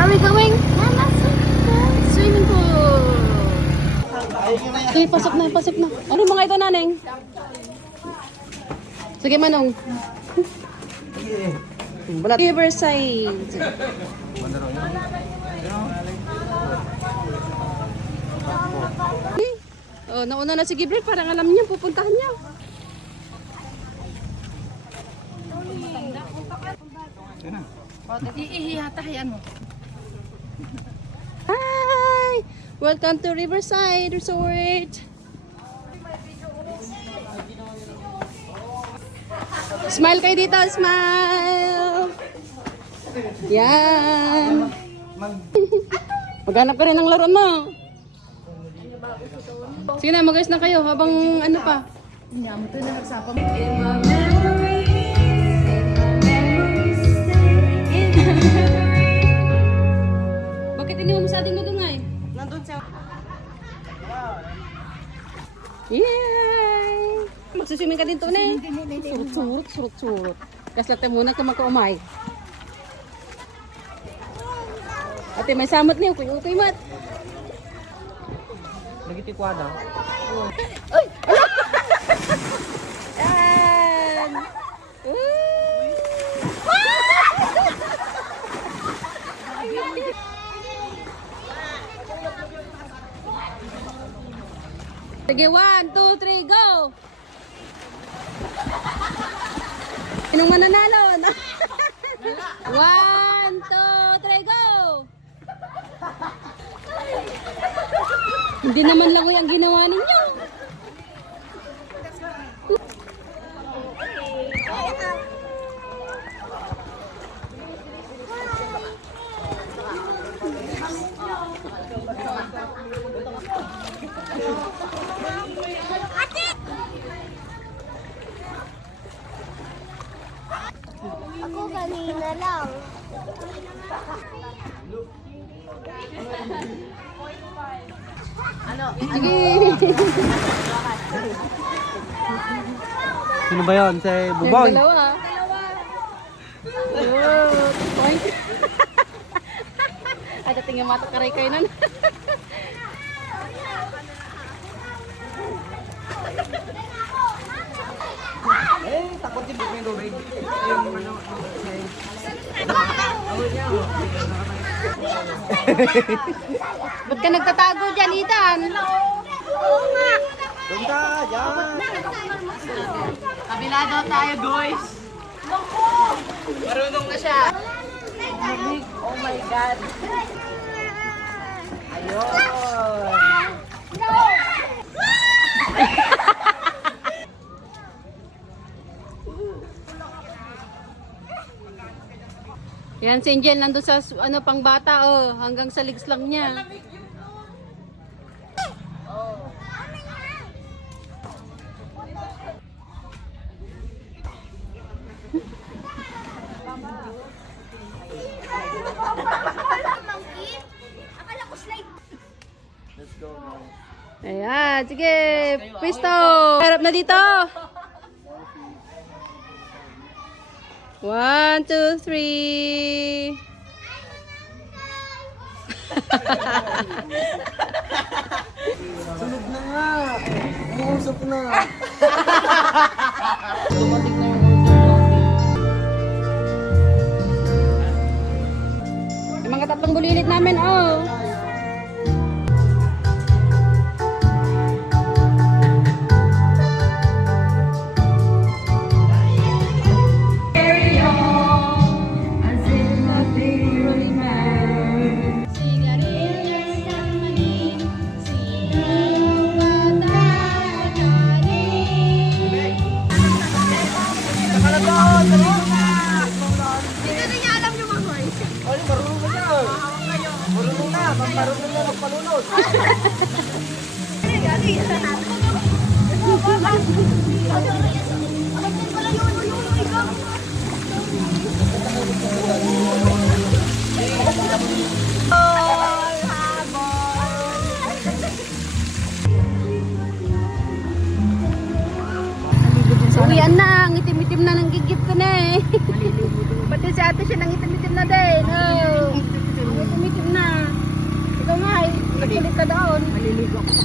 Where are we going? Swimming pool. Okay, pasok na, pasok na. Ano mga ito, naneng? Sige, manong. Riverside. Eh, Oh, nauna na si Gabriel, parang alam niya, pupuntahan niya. Hi! Welcome to Riverside Resort. Smile kayo dito, smile! Yan! Maghanap ka rin ng laro mo. Sige na, mag-ayos na kayo habang ano pa. Bakit Yay! Magsuswimming ka din to na eh. Surut, surut, surut, surut. Kaslate muna ka magkaumay. Ate, may samot niyo. Kuy, kuy, mat. Nagitikwada. Yan! Uy! Sige, one, two, three, go! Sinong mananalo? one, two, three, go! Hindi naman lang ang ginawa ninyo. Ako kanina lang. Sino ba yun? Si Yung Buboy? dalawa. Oh, point. Ay, dating yung matakaray kayo nun. Eh, takot yung Buboy Rubig. Yung ano, Ba't ka nagtatago dyan, Ethan? Doon ka, dyan. Kabila daw tayo, guys. Marunong na siya. Oh my God. Ayun. Yan, si Angel nandun sa ano pang bata, oh. Hanggang sa legs lang niya. Ayan, sige. Pwesto. Harap na dito. One, two, three. Sunog na nga. Umuusap na. Dumating na. Yung mga tatlong bulilit namin, oh. Marunong na. Marunong Kulit ka doon. Maliligo ako.